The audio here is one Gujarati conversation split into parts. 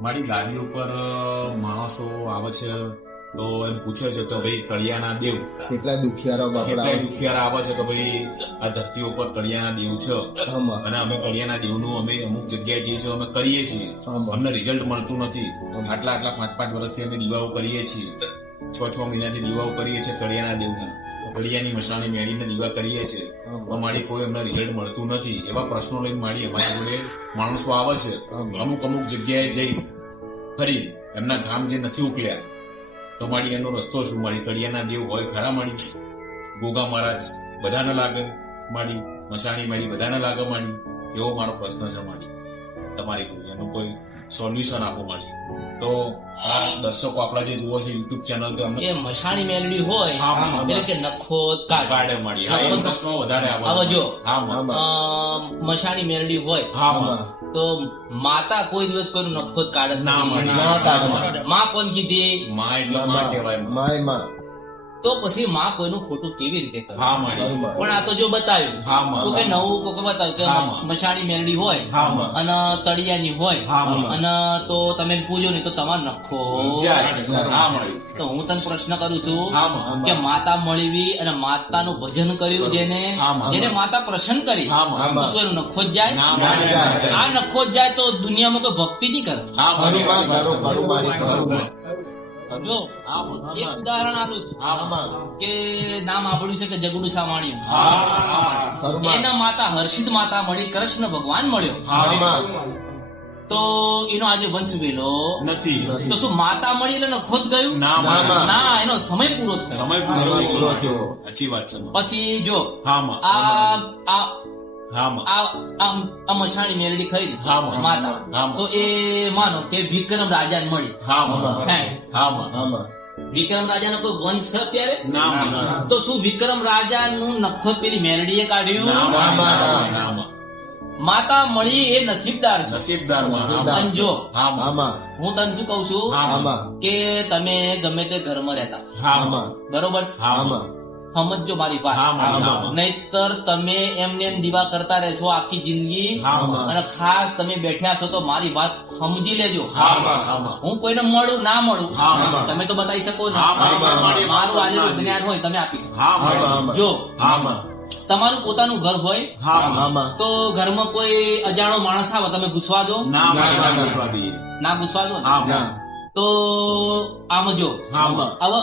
મારી લારી ઉપર માણસો આવે છે તો એમ પૂછે છે કે ભાઈ તળિયાના દેવ કેટલા દુખિયારા બાપડા કેટલાય દુખિયારા આવે છે કે ભાઈ આ ધરતી ઉપર તળિયાના દેવ છે આમાં અને અમે તળિયાના દેવનું અમે અમુક જગ્યાએ જઈએ છીએ અમે કરીએ છીએ આમાં અમને રિઝલ્ટ મળતું નથી આટલા 5-5 વર્ષથી અમે દીવાઓ કરીએ છીએ 6-6 મહિનાથી દીવાઓ કરીએ છીએ તળિયાના દેવના તળિયાની મસાણી મેળીને દીવા કરીએ છીએ પણ મારી કોઈ અમને રિઝલ્ટ મળતું નથી એવા પ્રશ્નો લઈને મારી અમારી જોડે માણસો આવે છે અમુક જગ્યાએ જઈ ફરી એમના કામ જે નથી ઉકલ્યા તો મારી એનો રસ્તો શું મારી તળિયાના દેવ હોય ખરા મારી ગોગા મહારાજ બધાને લાગે મારી મસાણી મારી બધાને લાગે મારી એવો મારો પ્રશ્ન છે મારી તમારી જોડે એનું કોઈ સોલ્યુશન આપો મારી તો આ દર્શકો આપણા જે જુઓ છે યુટ્યુબ ચેનલ તો એ મસાણી મેલડી હોય એટલે કે નખોદ કાઢે મારી હા એ પ્રશ્નો વધારે આવે જો હા મસાણી મેલડી હોય હા તો માતા કોઈ દિવસ કોઈનું નખોદ કાઢે ના મારી ના કાઢે માં કોણ કીધી માં એટલે માં કહેવાય માય માં તો પછી માં કોઈનું ખોટું કેવી રીતે કરે હા મારી પણ આ તો જો બતાવ્યું હા માં તો કે નવું કોક બતાવ્યું કે હા, માં. મસાણી મેલડી હોય હા માં અને તળિયાની હોય હા માં અને તો તમે પૂજો નહીં તો તમારે નખો હા મારી તો હું તને પ્રશ્ન કરું છું હા માં કે માતા મળવી અને માતાનું ભજન કર્યું જેને હા, માં. જેને માતા પ્રસન્ન કરી હા માં તો શું એનું નખો જ જાય ના જાય આ નખો જ જાય તો દુનિયામાં કોઈ ભક્તિ નહીં કરે હા ખરું માં મારી ખરું મારી ખરું જો એક ઉદાહરણ આપું છું આમાં કે નામ આપણું છે કે જગડુ સામાણ્યું હા ખરું માં એના માતા હર્ષિત માતા મળી કૃષ્ણ ભગવાન મળ્યો આમાં તો એનો આજે વંશ વેલો નથી તો શું માતા મળી એટલે નખોદ ગયું ના માં ના એનો સમય પૂરો થયો સમય પૂરો થયો સાચી વાત છે માં. પછી જો હા માં આ આ હા માં આ મસાણી મેલડી ખરી હા, માં. માતા હા, માં. તો એ માનો કે વિક્રમ રાજા મળી હા માં હે, હા માં આમાં વિક્રમ રાજાનો કોઈ વંશ છે અત્યારે ના માં તો શું વિક્રમ રાજાનું નખોદ પેલી મેલડીએ કાઢ્યું ના માં ના માં માતા મળી એ નસીબદાર છે નસીબદાર માં હા અને માં જો હા માં આમાં હું તને શું કઉ છું હા માં આમાં કે તમે ગમે તે ઘરમાં રહેતા હા માં આમાં બરોબર હા માં સમજો મારી વાત હા માં હા માં નહીતર તમે એમને એમ દીવા કરતા રહેશો આખી જિંદગી હા માં અને ખાસ તમે બેઠ્યા છો તો મારી વાત સમજી લેજો હા માં હા માં હું કોઈને મળું ના મળું હા, માં. તમે તો બતાવી શકો ને હા, માં. મારું આજે જ્ઞાન હોય તમે આપી શકો હા માં આમાં જો હા માં તમારું પોતાનું ઘર હોય હા માં આમાં તો ઘરમાં કોઈ અજાણો માણસ આવે તમે ઘુસવા દો ના માં ના, ના ના. વિશ્વા દઈએ ના ઘુસવા દો ને? હા ના માં તો આમ જો હા માં હવે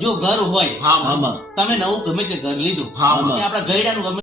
જો ઘર હોય હા માં આમાં તમે નવું ગમે તે ઘર લીધું હા, માં. કે આપડા ગયડાનું ગમે